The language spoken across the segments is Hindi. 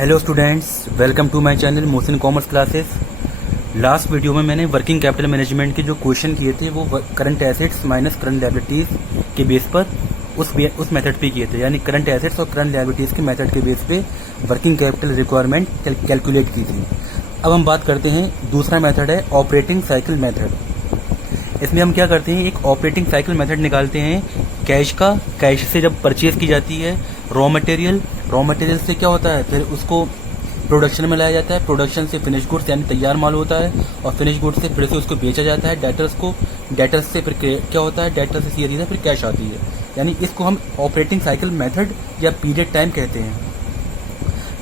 Hello students, welcome to my channel Mohsin commerce classes. Last video में मैंने वर्किंग कैपिटल मैनेजमेंट के जो क्वेश्चन किए थे वो current assets minus current liabilities के बेस पर उस मेथड पे किए थे, यानी करंट एसेट्स और करंट लायबिलिटीज़ के मेथड के बेस पे वर्किंग कैपिटल रिक्वायरमेंट कैलकुलेट की थी। अब हम बात करते हैं, दूसरा मेथड है ऑपरेटिंग साइकिल मेथड। इसमें हम क्या करते हैं, एक ऑपरेटिंग साइकिल मेथड निकालते हैं कैश का। कैश से जब परचेज की जाती है रॉ मटेरियल से क्या होता है, फिर उसको प्रोडक्शन में लाया जाता है, प्रोडक्शन से फिनिश गुड्स यानी तैयार माल होता है, और फिनिश गुड्स से फिर से उसको बेचा जाता है डेटर्स को। डेटर्स से फिर क्या होता है, डेटर्स से सीधे फिर कैश आती है, यानी इसको हम ऑपरेटिंग साइकिल मेथड या पीरियड टाइम कहते हैं।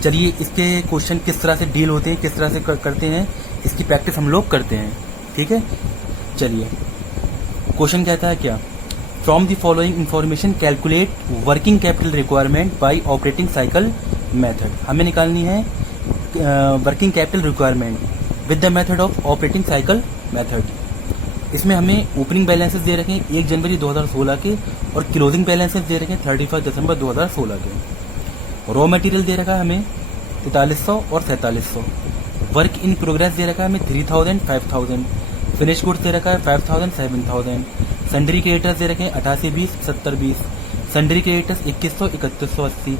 चलिए, इसके क्वेश्चन किस तरह से डील होते हैं, किस तरह से करते हैं, इसकी प्रैक्टिस हम लोग करते हैं। ठीक है, चलिए क्वेश्चन कहता है क्या, from the following information calculate working capital requirement bye operating cycle method. हमें निकालनी है working capital requirement with the method of operating cycle method. इसमें हमें ओपनिंग बैलेंसेस दे रखे हैं 1 जनवरी 2016 के, और क्लोजिंग बैलेंसेस दे रखे हैं 31 दिसंबर 2016 के। रॉ मटेरियल दे रखा है हमें 4300 और 4700। वर्क इन प्रोग्रेस दे रखा है हमें 3000 5000। फिनिश गुड्स दे रखा है 5000 7000। सन्ड्री क्रेडिटर्स दे रखे हैं 8820 7020। Sundry creditors 2100 3180।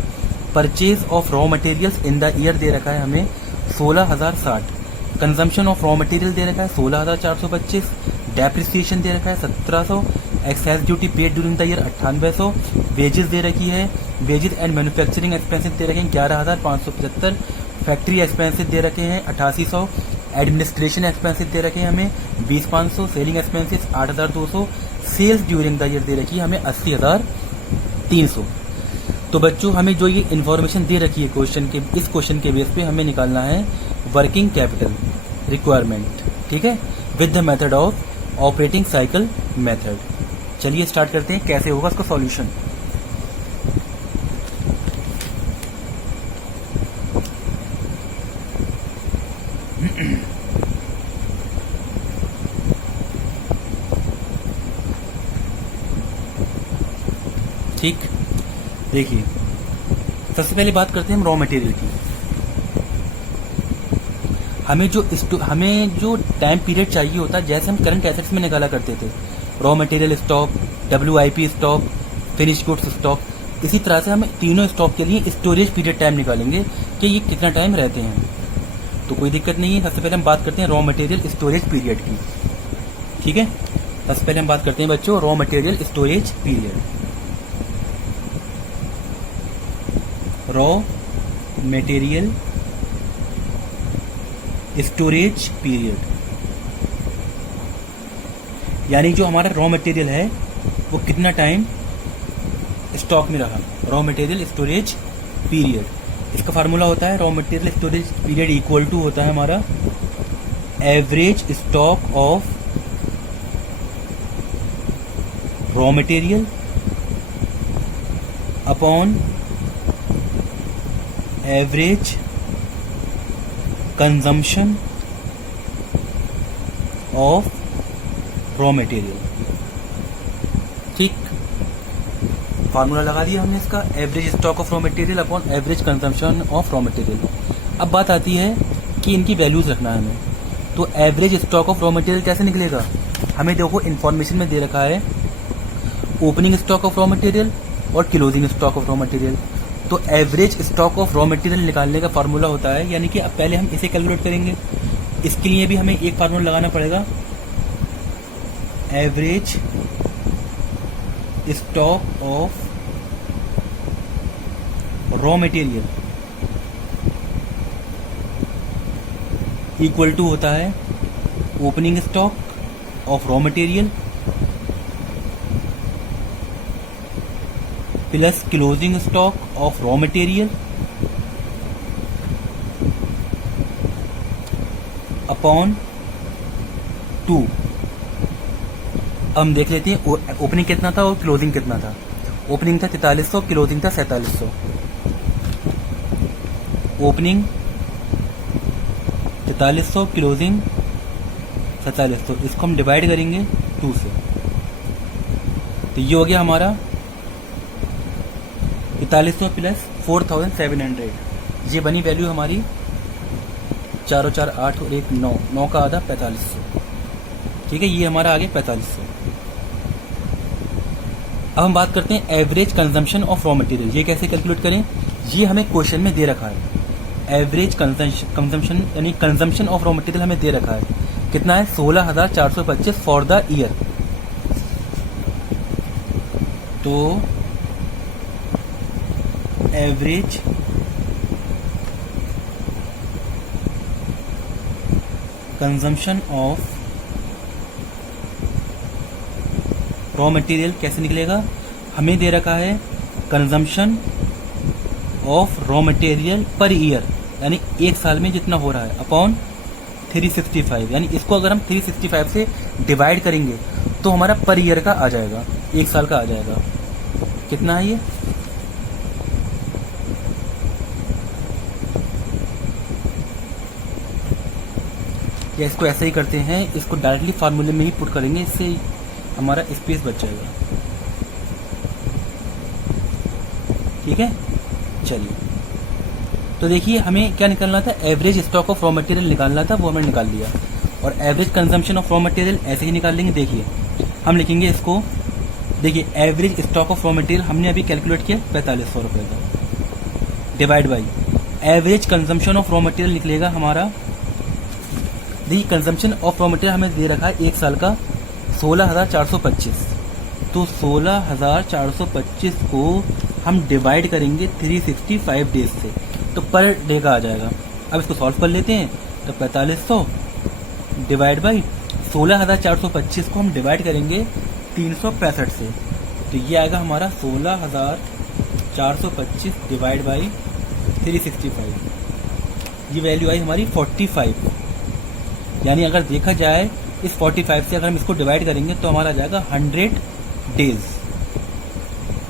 Purchase of raw materials in the year दे रखा है हमें 16060। कंजम्पशन ऑफ रॉ मटेरियल दे रखा है 16425। डेप्रिसिएशन दे रखा है 1700। Excise duty paid during the year 9800। Wages दे रखी है, वेजेस एंड मैन्युफैक्चरिंग एक्सपेंसेस दे रखे हैं 11575। फैक्ट्री एक्सपेंसेस दे रखे हैं 8800। एडमिनिस्ट्रेशन एक्सपेंसेस दे रखे हैं हमें 20500। Selling expenses 8200। Sales during the year दे रखी है हमें 80300। तो बच्चों, हमें जो ये इन्फॉर्मेशन दे रखी है इस क्वेश्चन के बेस पे हमें निकालना है वर्किंग कैपिटल रिक्वायरमेंट। ठीक है, with the method of operating cycle method. चलिए स्टार्ट करते हैं, कैसे होगा इसका सॉल्यूशन। ठीक, देखिए सबसे पहले बात करते हैं हम रॉ मटेरियल की। हमें जो टाइम पीरियड चाहिए होता है, जैसे हम करंट एसेट्स में निकाला करते थे raw material stock, WIP stock, finish goods stock, इसी तरह से हमें तीनों स्टॉक के लिए स्टोरेज पीरियड टाइम निकालेंगे कि ये कितना टाइम रहते हैं। तो कोई दिक्कत नहीं है। सबसे पहले हम बात करते हैं रॉ मटेरियल स्टोरेज पीरियड की। ठीक है, सबसे पहले हम बात करते हैं बच्चों raw material storage period. Raw material storage period, यानी जो हमारा रॉ मटेरियल है वो कितना टाइम स्टॉक में रहा, रॉ मटेरियल स्टोरेज पीरियड। इसका फार्मूला होता है raw material storage period equal to होता है हमारा average stock of raw material upon average consumption of raw material. ठीक, फार्मूला लगा दिया हमने इसका, average stock of raw material upon average consumption of raw material. अब बात आती है कि इनकी वैल्यूज रखना है हमें। तो average stock of raw material कैसे निकलेगा, हमें देखो इन्फॉर्मेशन में दे रखा है opening stock of raw material और closing stock of raw material. तो average stock of raw material निकालने का फार्मूला होता है, यानी कि अब पहले हम इसे कैलकुलेट करेंगे। इसके लिए भी हमें एक फार्मूला लगाना पड़ेगा, average stock of raw material equal to होता है opening stock of raw material plus closing stock of raw material upon 2। हम देख लेते हैं ओपनिंग कितना था और क्लोजिंग कितना था। ओपनिंग था 4300, क्लोजिंग था 4700। Opening 4300, closing 4700। इसको हम डिवाइड करेंगे 2 से, तो ये हो गया हमारा 4500 प्लस 4700, ये बनी वैल्यू हमारी 4 और 4 8 और 1 9, 9 का आधा 4500। ठीक है, ये हमारा आ गया 4500। अब हम बात करते हैं average consumption of raw material. ये कैसे कैलकुलेट करें, ये हमें क्वेश्चन में दे रखा है। एवरेज कंजम्पशन यानी कंजम्पशन ऑफ रॉ मटेरियल हमें दे रखा है, कितना है 16,425 फॉर द ईयर। तो average consumption of raw material कैसे निकलेगा, हमें दे रखा है consumption of raw material per year, यानी एक साल में जितना हो रहा है, अपॉन 365, यानी इसको अगर हम 365 से डिवाइड करेंगे तो हमारा पर ईयर का आ जाएगा, एक साल का आ जाएगा। कितना है ये, या इसको ऐसे ही करते हैं, इसको डायरेक्टली फार्मूले में ही पुट करेंगे, इससे हमारा स्पेस बच जाएगा। ठीक है, चलिए तो देखिए हमें क्या निकालना था, average stock of raw material निकालना था, वो हमने निकाल लिया। और average consumption of raw material ऐसे ही निकाल लेंगे। देखिए हम लिखेंगे इसको, देखिए average stock of raw material हमने अभी कैलकुलेट किया 4500 रुपये का, divide by average consumption of raw material निकलेगा हमारा। देखिए कंजम्पशन ऑफ रॉ मटेरियल हमें दे रखा है एक साल का 16,425, तो 16,425 को हम डिवाइड करेंगे 365 डेज से, तो पर डे का आ जाएगा। अब इसको सॉल्व कर लेते हैं, तो 4500 डिवाइड बाई 16,425 को हम डिवाइड करेंगे 365 से, तो ये आएगा हमारा 16,425 डिवाइड बाई 365, ये वैल्यू आई हमारी 45। यानी अगर देखा जाए इस 45 से अगर हम इसको डिवाइड करेंगे तो हमारा आ जाएगा 100 डेज।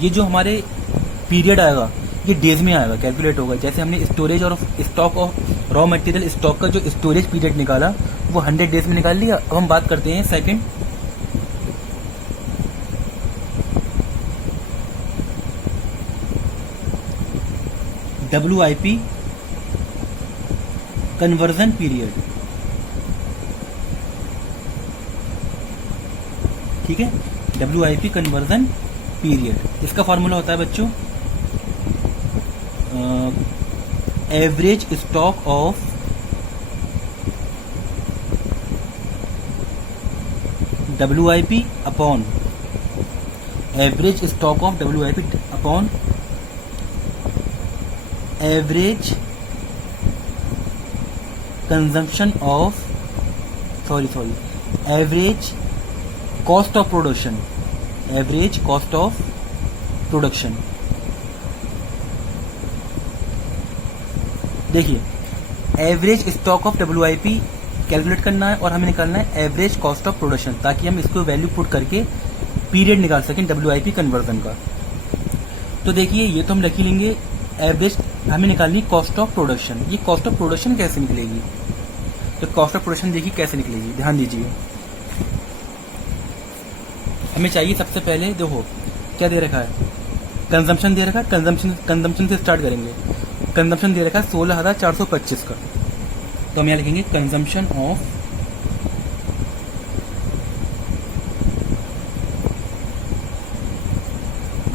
ये जो हमारे पीरियड आएगा ये डेज में आएगा, कैलकुलेट होगा। जैसे हमने स्टोरेज और stock of raw material stock का जो स्टोरेज पीरियड निकाला वो 100 डेज में निकाल लिया। अब हम बात करते हैं सेकंड, WIP कन्वर्जन पीरियड। ठीक है, WIP कन्वर्जन पीरियड, इसका फॉर्मूला होता है बच्चों average stock of WIP upon average stock of WIP upon average consumption of average cost of production, average cost of production. देखिए average stock of WIP calculate करना है और हमें निकालना है एवरेज कॉस्ट ऑफ प्रोडक्शन, ताकि हम इसको वैल्यू पुट करके पीरियड निकाल सकें WIP कन्वर्जन का। तो देखिए ये तो हम लिख ही लेंगे, एवरेज हमें निकालनी कॉस्ट ऑफ प्रोडक्शन। ये कॉस्ट ऑफ प्रोडक्शन कैसे निकलेगी, तो कॉस्ट ऑफ प्रोडक्शन देखिए कैसे निकलेगी, ध्यान दीजिए। हमें चाहिए सबसे पहले, देखो क्या दे रखा है, कंजम्पशन दे रखा है, कंजम्पशन से स्टार्ट करेंगे। कंजम्पशन दे रखा है 16,425 का, तो हम यहाँ लिखेंगे consumption of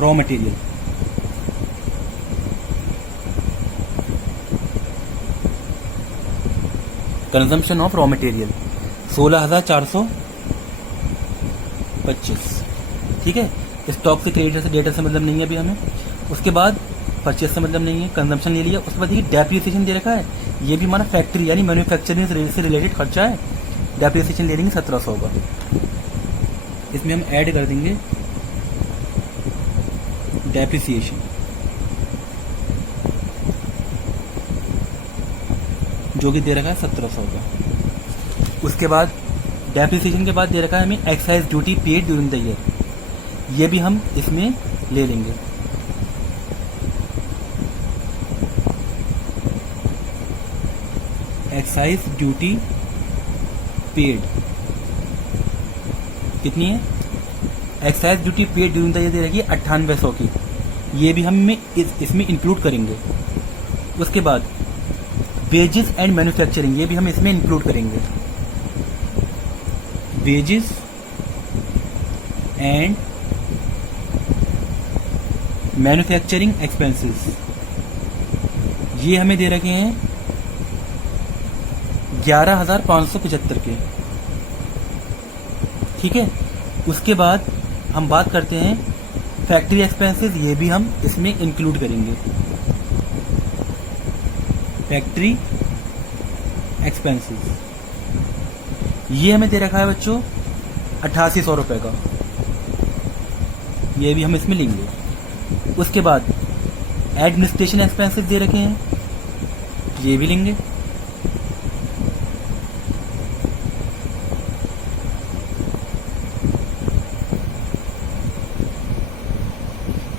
raw material. Consumption of raw material 16,425। ठीक है, स्टॉक से क्रेडिटर से डेटा से मतलब नहीं है अभी हमें। उसके बाद परचेज से मतलब नहीं है, कंजम्पशन ले लिया। उसके बाद ये डेप्रिसिएशन दे रखा है, ये भी हमारा फैक्ट्री यानी मैन्युफैक्चरिंग से रिलेटेड खर्चा है। डेप्रिसिएशन ले लेंगे 1700 का, इसमें हम ऐड कर देंगे डेप्रिसिएशन, जो कि दे रखा है 1700 का। उसके बाद डेप्रिसिएशन के बाद दे रखा है हमें excise duty paid during the year, ये भी हम इसमें ले लेंगे। एक्साइज ड्यूटी पेड कितनी है, excise duty paid during the year दे रखी है 9800 की, ये भी हम इसमें इंक्लूड करेंगे। उसके बाद वेजेस एंड मैन्युफैक्चरिंग, ये भी हम इसमें इंक्लूड करेंगे। वेजेस एंड मैन्युफैक्चरिंग एक्सपेंसेस, ये हमें दे रखे हैं 11,575 के। ठीक है, उसके बाद हम बात करते हैं फैक्ट्री एक्सपेंसेस, ये भी हम इसमें इंक्लूड करेंगे। फैक्ट्री एक्सपेंसेस ये हमें दे रखा है बच्चों 8800 रुपये का, ये भी हम इसमें लेंगे। उसके बाद एडमिनिस्ट्रेशन एक्सपेंसेस दे रखे हैं, ये भी लेंगे।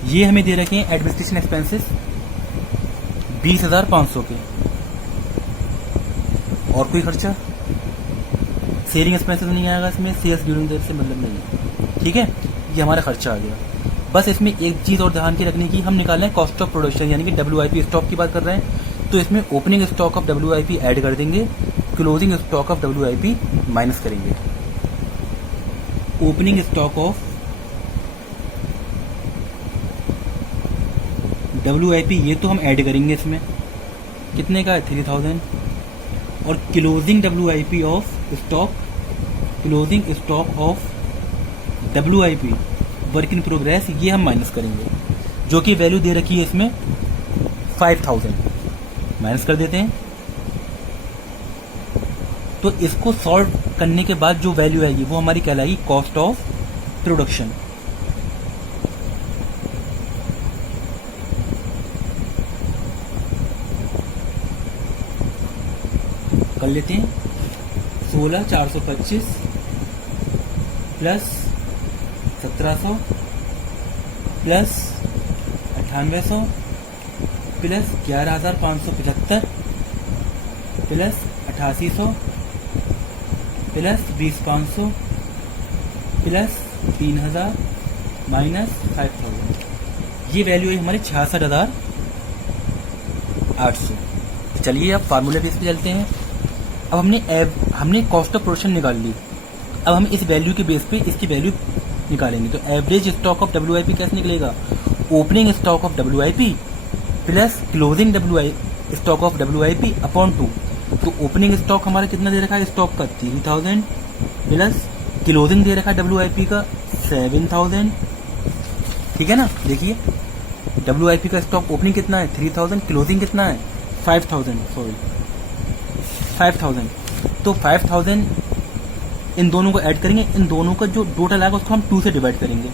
ये हमें दे रखे हैं एडमिनिस्ट्रेशन एक्सपेंसेस 20,500 के। और कोई खर्चा सेलिंग एक्सपेंसेस नहीं आएगा इसमें, सेल्स ड्यूरिंग द से मतलब नहीं है। ठीक है, ये हमारा खर्चा आ गया। बस इसमें एक चीज़ और ध्यान की रखने की, हम निकाल रहे हैं कॉस्ट ऑफ प्रोडक्शन यानी कि WIP स्टॉक की बात कर रहे हैं, तो इसमें opening stock of WIP add कर देंगे, closing stock of WIP minus करेंगे। ओपनिंग स्टॉक ऑफ WIP ये तो हम ऐड करेंगे इसमें, कितने का है 3000, और closing WIP of stock, closing stock of WIP work in progress, ये हम माइनस करेंगे, जो कि वैल्यू दे रखी है इसमें 5000, माइनस कर देते हैं। तो इसको सॉल्व करने के बाद जो वैल्यू आएगी वो हमारी कहलाएगी कॉस्ट ऑफ प्रोडक्शन। कर लेते हैं 16,425 plus 1700 plus 9800 plus 11,575 plus 8800 plus 20,500 plus 3,000 minus 5,000, ये वैल्यू है हमारी 66,800। चलिए अब फार्मूला बेस पे चलते हैं। अब हमने कॉस्ट ऑफ प्रोडक्शन निकाल ली, अब हम इस वैल्यू के बेस पे इसकी वैल्यू निकालेंगे। तो एवरेज स्टॉक ऑफ WIP कैसे निकलेगा, opening stock of WIP plus closing stock of WIP upon 2। तो ओपनिंग स्टॉक हमारा कितना दे रखा है स्टॉक का 3000 प्लस क्लोजिंग दे रखा है WIP का 7000। ठीक है ना, देखिए WIP का स्टॉक ओपनिंग कितना है 3000, क्लोजिंग कितना है 5000, सॉरी 5000। तो 5000 इन दोनों को ऐड करेंगे, इन दोनों का जो टोटल आएगा उसको हम 2 से डिवाइड करेंगे,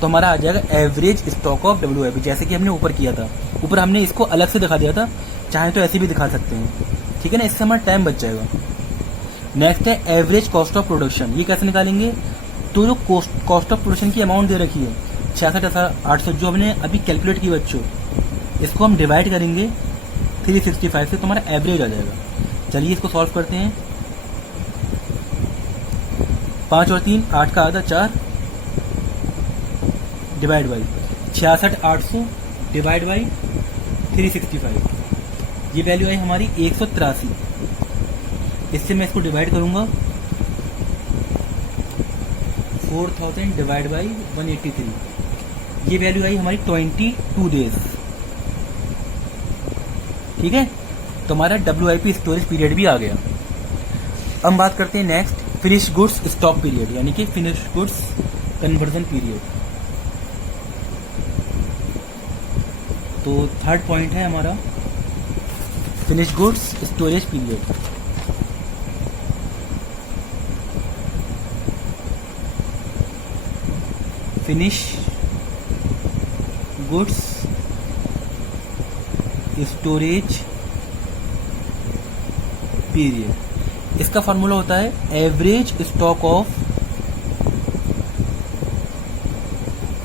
तो हमारा आ जाएगा एवरेज स्टॉक ऑफ WIP, जैसे कि हमने ऊपर किया था। ऊपर हमने इसको अलग से दिखा दिया था, चाहे तो ऐसे भी दिखा सकते हैं। ठीक है ना, इससे हमारा टाइम बच जाएगा। नेक्स्ट है एवरेज कॉस्ट ऑफ प्रोडक्शन, ये कैसे निकालेंगे, तो जो कॉस्ट ऑफ प्रोडक्शन की अमाउंट दे रखी है 66,800 जो हमने अभी कैलकुलेट की बच्चों, इसको हम डिवाइड करेंगे 365 से, तो हमारा एवरेज आ जाएगा। चलिए इसको सॉल्व करते हैं। 5 और 3 8 का आधा 4 डिवाइड बाई 66,800 डिवाइड बाई 365, ये वैल्यू आई हमारी 183। इससे मैं इसको डिवाइड करूंगा 4000 डिवाइड बाई 183, ये वैल्यू आई हमारी 22 डेज। ठीक है, तो हमारा WIP स्टोरेज पीरियड भी आ गया। अब बात करते हैं next finish goods stock period, यानी कि फिनिश गुड्स कन्वर्जन पीरियड। तो थर्ड पॉइंट है हमारा finish goods storage period. Finish goods storage period, इसका फॉर्मूला होता है average stock of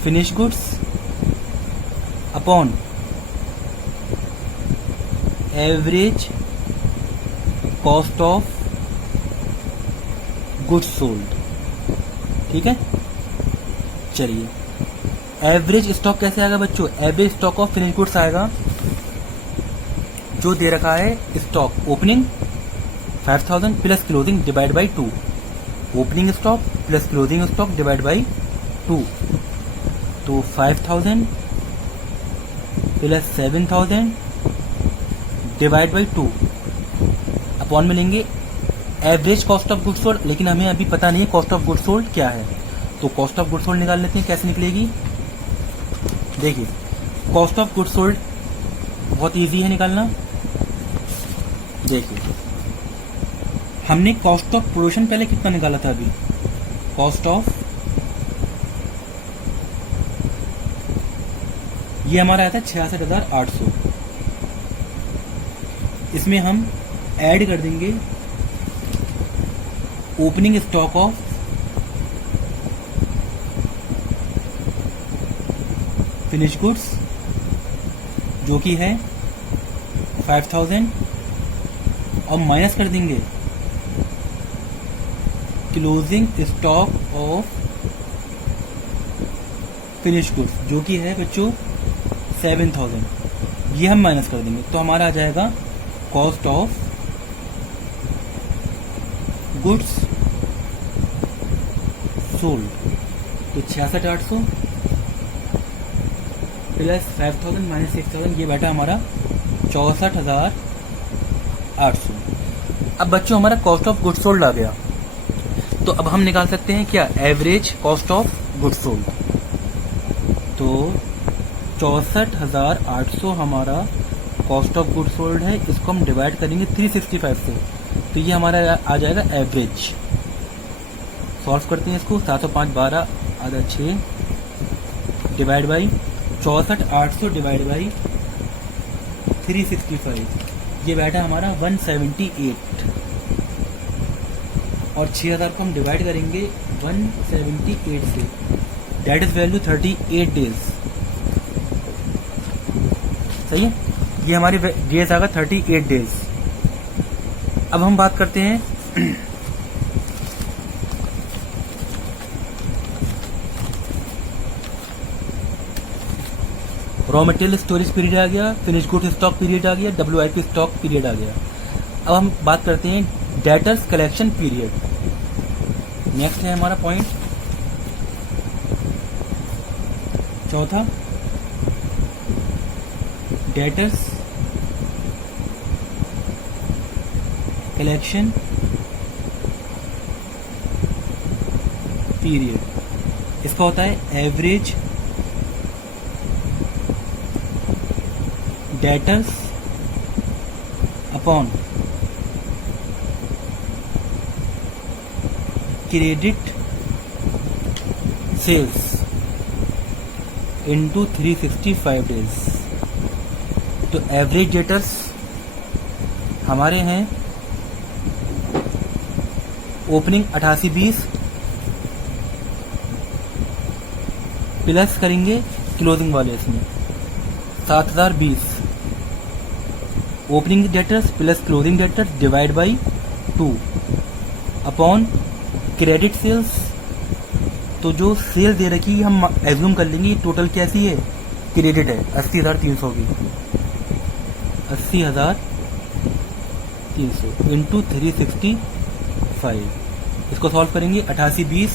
finish goods upon average cost of goods sold. ठीक है, चलिए एवरेज स्टॉक कैसे आएगा बच्चों, average stock of finish goods आएगा जो दे रखा है stock opening 5000 plus closing divide by 2, opening stock plus closing stock divide by 2, तो 5000 प्लस 7000 डिवाइड बाई 2 अपॉन में लेंगे average cost of goods sold, लेकिन हमें अभी पता नहीं है कॉस्ट ऑफ गुड्स सोल्ड क्या है, तो कॉस्ट ऑफ गुड्स सोल्ड निकाल लेते हैं। कैसे निकलेगी, देखिए कॉस्ट ऑफ गुड्स सोल्ड बहुत इजी है निकालना। देखिए हमने कॉस्ट ऑफ प्रोडक्शन पहले कितना निकाला था, अभी कॉस्ट ऑफ, ये हमारा आया था 66,800, इसमें हम ऐड कर देंगे opening stock of finish goods जो कि है 5000 और माइनस कर देंगे closing stock of finish goods जो कि है बच्चों 7000, ये हम माइनस कर देंगे तो हमारा आ जाएगा कॉस्ट ऑफ गुड्स सोल्ड, तो 66,800 प्लस 5000 माइनस 6000, ये बैठा हमारा 64,800। अब बच्चों हमारा कॉस्ट ऑफ गुड्स सोल्ड आ गया, तो अब हम निकाल सकते हैं क्या, average cost of goods sold, तो 64,800 हमारा कॉस्ट ऑफ गुड्स सोल्ड है, इसको हम डिवाइड करेंगे 365 से, तो ये हमारा आ जाएगा एवरेज। सॉल्व करते हैं इसको, 705 12 आधा 6 डिवाइड बाई 64,800 डिवाइड बाई 365, ये बैठा हमारा 178 और 6000 को हम डिवाइड करेंगे 178 से, दैट इज वैल्यू 38 डेज। सही है, ये हमारी डेज आएगा 38 डेज। अब हम बात करते हैं रॉ मटेरियल स्टोरेज पीरियड आ गया, फिनिश गुड्स स्टॉक पीरियड आ गया, WIP स्टॉक पीरियड आ गया। अब हम बात करते हैं डेटर्स कलेक्शन पीरियड। नेक्स्ट है हमारा पॉइंट चौथा, डेटर्स कलेक्शन पीरियड, इसका होता है average debtors upon credit sales into 365 days. तो एवरेज डेटर्स हमारे हैं ओपनिंग 8820 प्लस करेंगे क्लोजिंग वाले इसमें 7020, opening debtors plus closing debtors divide by 2 upon credit sales. तो जो सेल दे रखी है हम एज्यूम कर लेंगे टोटल कैसी है, क्रेडिट है 80,300 की, 80,300 इंटू 365, इसको सॉल्व करेंगे 8820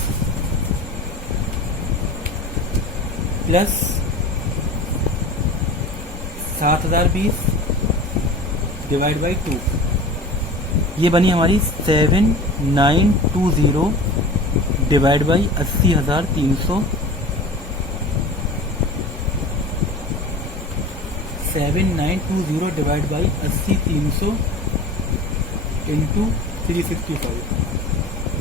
प्लस 7020 डिवाइड बाई 2, ये बनी हमारी 7920 डिवाइड बाई 80,300, 7920 डिवाइड बाई 80,300 इंटू 365,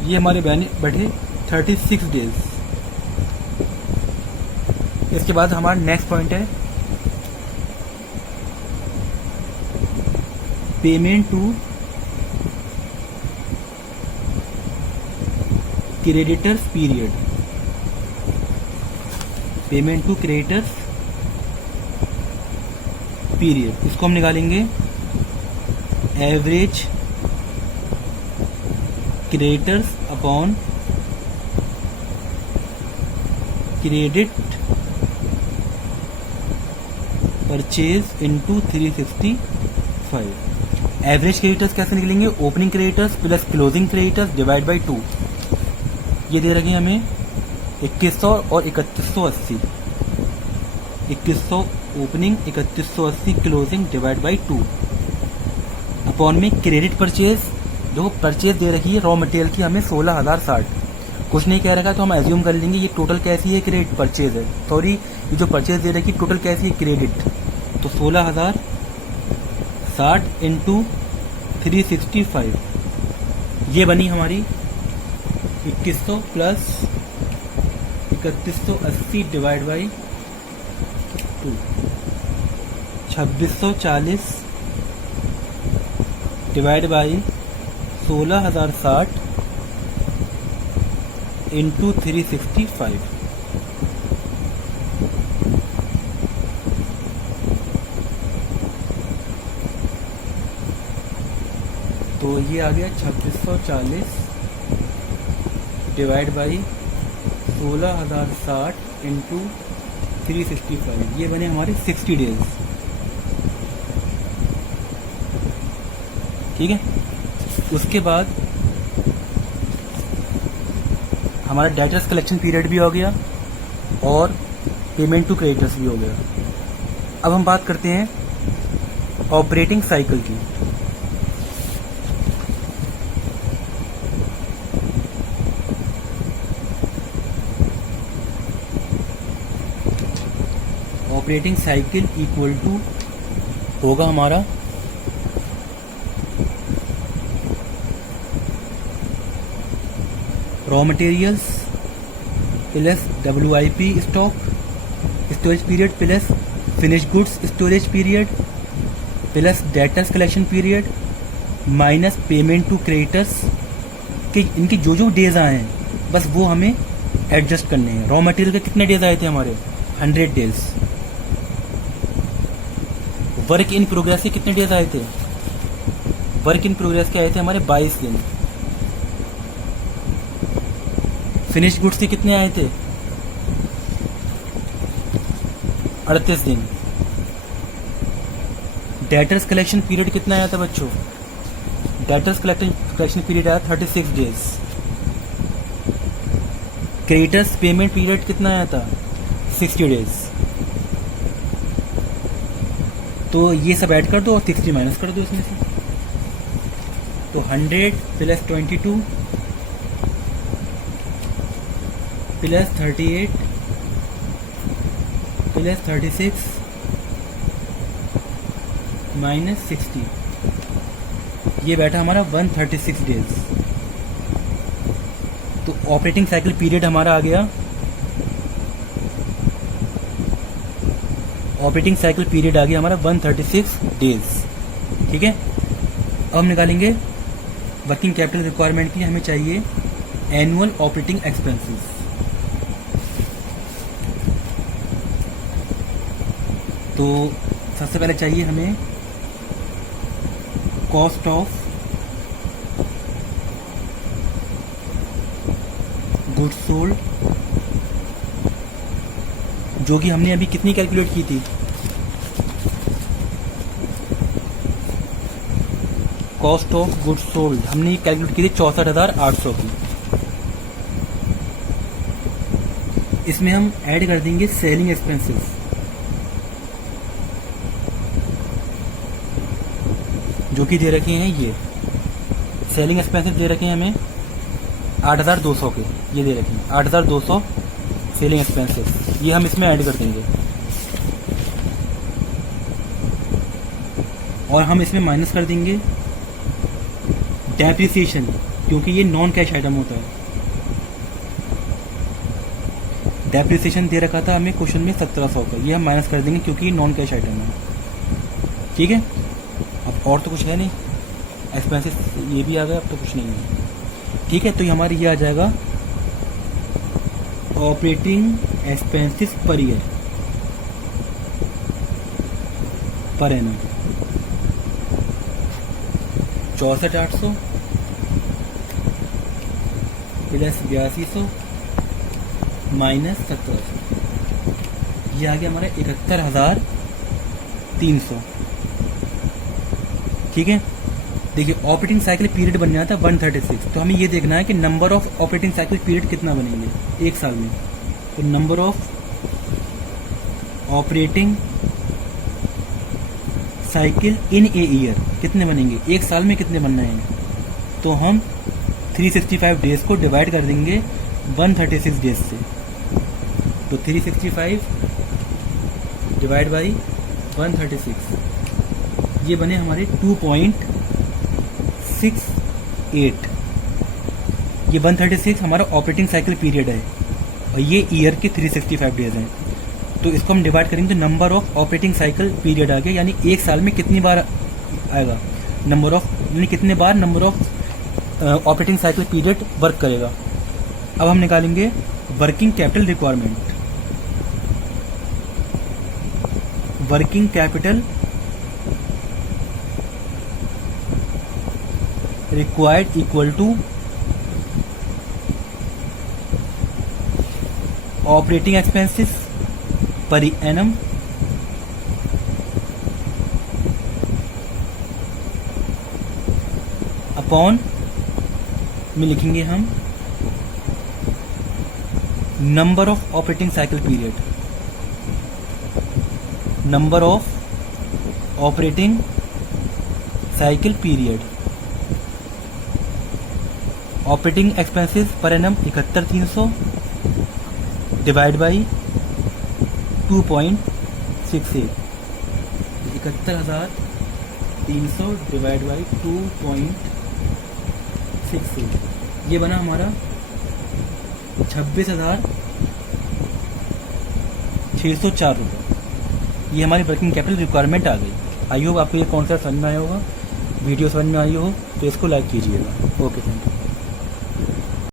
ये हमारे बैठे 36 डेज। इसके बाद हमारा नेक्स्ट पॉइंट है payment to creditors period, payment to creditors period, इसको हम निकालेंगे average creditors upon credit purchase into 365, 365। Average creditors कैसे निकलेंगे? Opening creditors plus closing creditors divide by 2। ये दे रखे हैं हमें 2100 और 3180। 2100 opening, 3180 closing divide by 2 upon में क्रेडिट परचेज। जो परचेज दे रखी है रॉ मटेरियल की हमें 16,060। कुछ नहीं कह रखा तो हम एज्यूम कर लेंगे ये टोटल कैसी है? क्रेडिट परचेज है। सॉरी, ये जो परचेज दे रखी है टोटल कैसी है? क्रेडिट। तो 16,060 इंटू 365, ये बनी हमारी 2100 plus 3180 divide by 2, 2640 divide by 16,060 into 365। तो ये आ गया 2640 डिवाइड बाई 16,060 इंटू 365। ये बने हमारे 60 डेज। ठीक है, उसके बाद हमारा डेटर्स कलेक्शन पीरियड भी हो गया और पेमेंट टू क्रेडिटर्स भी हो गया। अब हम बात करते हैं ऑपरेटिंग साइकिल की। ऑपरेटिंग साइकिल इक्वल टू होगा हमारा raw materials plus WIP stock storage period plus finish goods storage period plus debtors collection period minus payment to creditors के इनके जो जो डेज आए हैं बस वो हमें एडजस्ट करने हैं। रॉ मटेरियल के कितने डेज आए थे हमारे? 100 डेज। वर्क इन प्रोग्रेस के कितने डेज आए थे? वर्क इन प्रोग्रेस के आए थे हमारे 22 दिन। फिनिश गुड्स के कितने आए थे? 38 दिन। डेटर्स कलेक्शन पीरियड कितना आया था बच्चों? डेटर्स कलेक्शन पीरियड आया 36 डेज। क्रेडिटर्स पेमेंट पीरियड कितना आया था? 60 डेज। तो ये सब ऐड कर दो और 60 माइनस कर दो इसमें से। तो 100 प्लस 22 प्लस 38 प्लस 36 माइनस 60, ये बैठा हमारा 136 डेज। तो ऑपरेटिंग साइकिल पीरियड हमारा आ गया, ऑपरेटिंग साइकिल पीरियड आ गया हमारा 136 डेज। ठीक है, अब हम निकालेंगे वर्किंग कैपिटल रिक्वायरमेंट की। हमें चाहिए एनुअल ऑपरेटिंग एक्सपेंसेस। तो सबसे पहले चाहिए हमें कॉस्ट ऑफ गुड्स सोल्ड, जो कि हमने अभी कितनी कैलकुलेट की थी? कॉस्ट ऑफ गुड्स सोल्ड हमने कैलकुलेट की थी 64,800 की। इसमें हम ऐड कर देंगे सेलिंग एक्सपेंसेस, जो कि दे रखे हैं ये सेलिंग एक्सपेंसेस दे रखे हैं हमें 8,200 के। ये दे रखे हैं 8,200 सेलिंग एक्सपेंसेस, ये हम इसमें ऐड कर देंगे। और हम इसमें माइनस कर देंगे डेप्रिसिएशन, क्योंकि ये नॉन कैश आइटम होता है। डेप्रिसिएशन दे रखा था हमें क्वेश्चन में 1,700 का, ये हम माइनस कर देंगे क्योंकि ये नॉन कैश आइटम है। ठीक है, अब और तो कुछ है नहीं, एक्सपेंसेस ये भी आ गया, अब तो कुछ नहीं है। ठीक है, तो ये हमारी ये आ जाएगा operating expenses per year per annum 64,800 plus 8200 minus 1700, ये आ गया हमारा 71,300। ठीक है। देखिए ऑपरेटिंग साइकिल पीरियड बन जाता है 136, तो हमें ये देखना है कि number of operating cycle period कितना बनेंगे एक साल में। तो number of operating cycle in a year कितने बनेंगे, एक साल में कितने बनना है। तो हम 365 डेज को डिवाइड कर देंगे 136 डेज से। तो 365 डिवाइड बाई 136, ये बने हमारे 2.68। ये 136 हमारा ऑपरेटिंग साइकिल पीरियड है और ये ईयर के 365 डेज हैं। तो इसको हम डिवाइड करेंगे तो number of operating cycle period आ गया, यानी एक साल में कितनी बार आएगा नंबर ऑफ, यानी कितने बार number of operating cycle period work करेगा। अब हम निकालेंगे working capital requirement. Working capital required equal to operating expenses per annum upon में लिखेंगे हम number of operating cycle period. Number of operating cycle period, operating expenses per annum 71,300 divide by 2.68, 71,300 divide by 2.68, ये बना हमारा 26,604 रुपये। ये हमारी वर्किंग कैपिटल रिक्वायरमेंट आ गई। आई होप आपको ये कॉन्सेप्ट समझ में आया होगा। वीडियो समझ में आई हो तो इसको लाइक कीजिएगा। Okay, thank you.